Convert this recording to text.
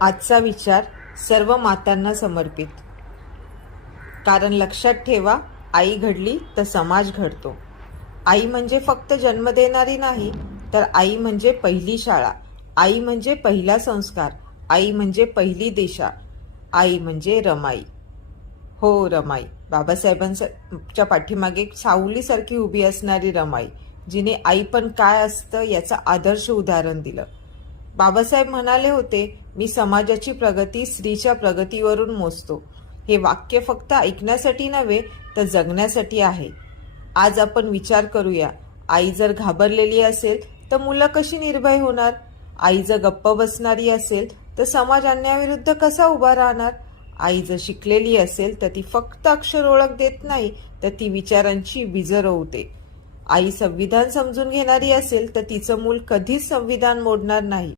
आजचा विचार सर्व मातांना समर्पित. कारण लक्षात ठेवा, आई घडली तर समाज घडतो. आई म्हणजे फक्त जन्म देणारी नाही, तर आई म्हणजे पहिली शाळा, आई म्हणजे पहिला संस्कार, आई म्हणजे पहिली दिशा, आई म्हणजे रमाई. हो, रमाई. बाबासाहेबांच्या पाठीमागे सावलीसारखी उभी असणारी रमाई, जिने आई पण काय असतं याचं आदर्श उदाहरण दिलं. बाबासाहेब म्हणाले होते, मी समाजाची प्रगती स्त्रीच्या प्रगतीवरून मोजतो. हे वाक्य फक्त ऐकण्यासाठी नव्हे, तर जगण्यासाठी आहे. आज आपण विचार करूया, आई जर घाबरलेली असेल तर मुलं कशी निर्भय होणार? आई जर गप्प बसणारी असेल तर समाज अन्यायाविरुद्ध कसा उभा राहणार? आई जर शिकलेली असेल तर ती फक्त अक्षर ओळख देत नाही, तर ती विचारांची बीज रोवते. आई संविधान समजून घेणारी असेल तर तिचं मूल कधीच संविधान मोडणार नाही.